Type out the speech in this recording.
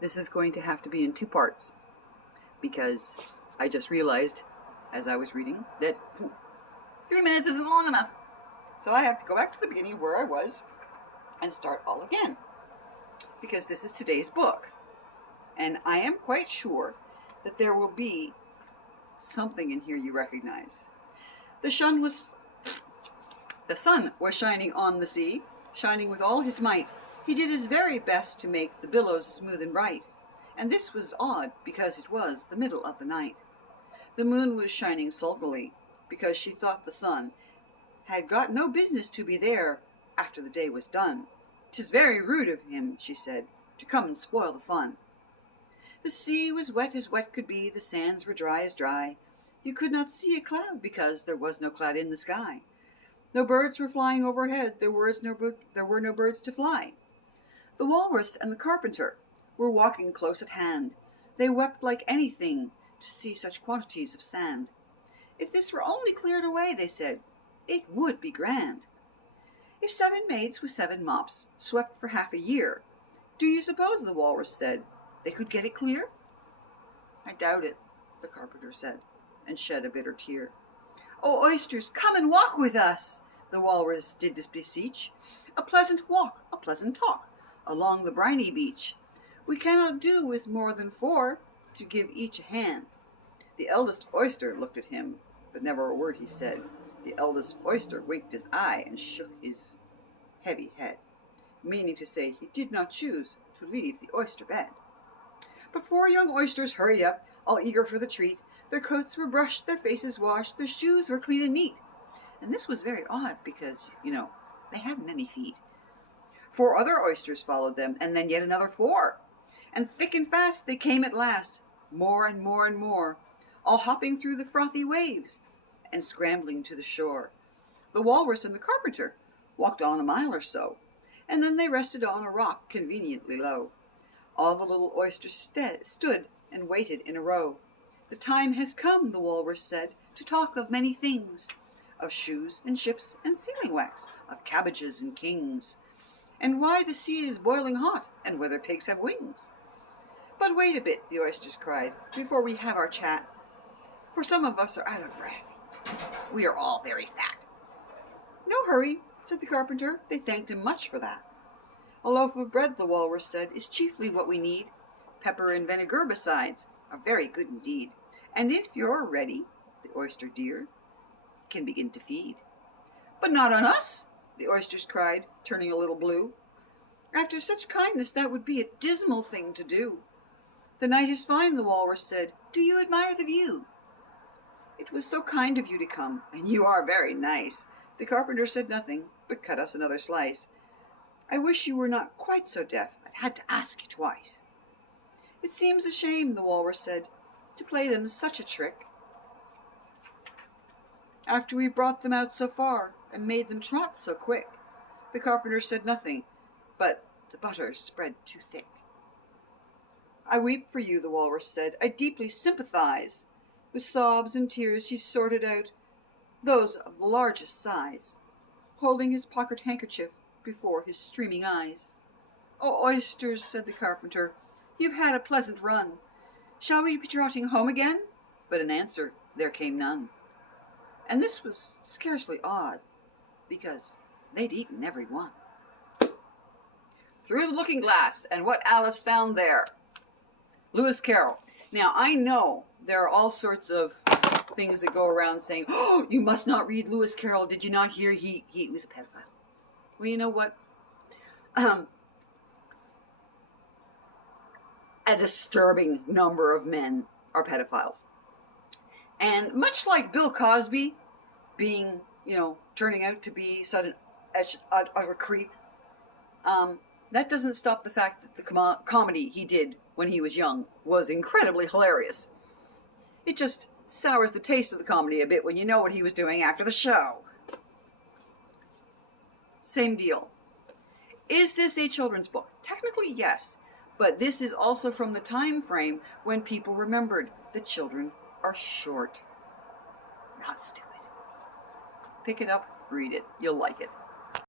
This is going to have to be in 2 parts because I just realized as I was reading that 3 minutes isn't long enough. So I have to go back to the beginning of where I was and start all again because this is today's book. And I am quite sure that there will be something in here you recognize. The sun was shining on the sea, shining with all his might. He did his very best to make the billows smooth and bright, and this was odd because it was the middle of the night. The moon was shining sulkily because she thought the sun had got no business to be there after the day was done. "'Tis very rude of him," she said, "to come and spoil the fun." The sea was wet as wet could be, the sands were dry as dry. You could not see a cloud because there was no cloud in the sky. No birds were flying overhead, there were no birds to fly. The walrus and the carpenter were walking close at hand. They wept like anything to see such quantities of sand. "If this were only cleared away," they said, "it would be grand." "If 7 maids with 7 mops swept for half a year, do you suppose," the walrus said, "they could get it clear?" "I doubt it," the carpenter said, and shed a bitter tear. "Oh, oysters, come and walk with us," the walrus did beseech. "A pleasant walk, a pleasant talk, along the briny beach. We cannot do with more than 4 to give each a hand." The eldest oyster looked at him, but never a word he said. The eldest oyster winked his eye and shook his heavy head, meaning to say he did not choose to leave the oyster bed. But 4 young oysters hurried up, all eager for the treat. Their coats were brushed, their faces washed, their shoes were clean and neat. And this was very odd because, they hadn't any feet. 4 other oysters followed them, and then yet another 4. And thick and fast they came at last, more and more and more, all hopping through the frothy waves and scrambling to the shore. The walrus and the carpenter walked on a mile or so, and then they rested on a rock conveniently low. All the little oysters stood and waited in a row. "The time has come," the walrus said, "to talk of many things, of shoes and ships and sealing wax, of cabbages and kings, and why the sea is boiling hot, and whether pigs have wings." "But wait a bit," the oysters cried, "before we have our chat, for some of us are out of breath. We are all very fat." "No hurry," said the carpenter. They thanked him much for that. "A loaf of bread," the walrus said, "is chiefly what we need. Pepper and vinegar besides are very good indeed. And if you're ready, the oyster dear can begin to feed." "But not on us," the oysters cried, turning a little blue. "After such kindness that would be a dismal thing to do." "The night is fine," the walrus said. "Do you admire the view?" "It was so kind of you to come, and you are very nice." The carpenter said nothing, but cut us another slice. "I wish you were not quite so deaf. I've had to ask you twice." "It seems a shame," the walrus said, "to play them such a trick, after we brought them out so far and made them trot so quick." The carpenter said nothing, but the butter spread too thick. "I weep for you," the walrus said. "I deeply sympathize." With sobs and tears he sorted out those of the largest size, holding his pocket handkerchief before his streaming eyes. "Oh, oysters," said the carpenter, "you've had a pleasant run. Shall we be trotting home again?" But in answer there came none. And this was scarcely odd, because they'd eaten every one. Through the looking glass, and what Alice found there. Lewis Carroll. Now, I know there are all sorts of things that go around saying, "Oh, you must not read Lewis Carroll. Did you not hear he was a pedophile?" Well, you know what? A disturbing number of men are pedophiles. And much like Bill Cosby being, turning out to be such an utter creep, that doesn't stop the fact that the comedy he did when he was young was incredibly hilarious. It just sours the taste of the comedy a bit when you know what he was doing after the show. Same deal. Is this a children's book? Technically, yes. But this is also from the time frame when people remembered that children are short, not stupid. Pick it up, read it. You'll like it.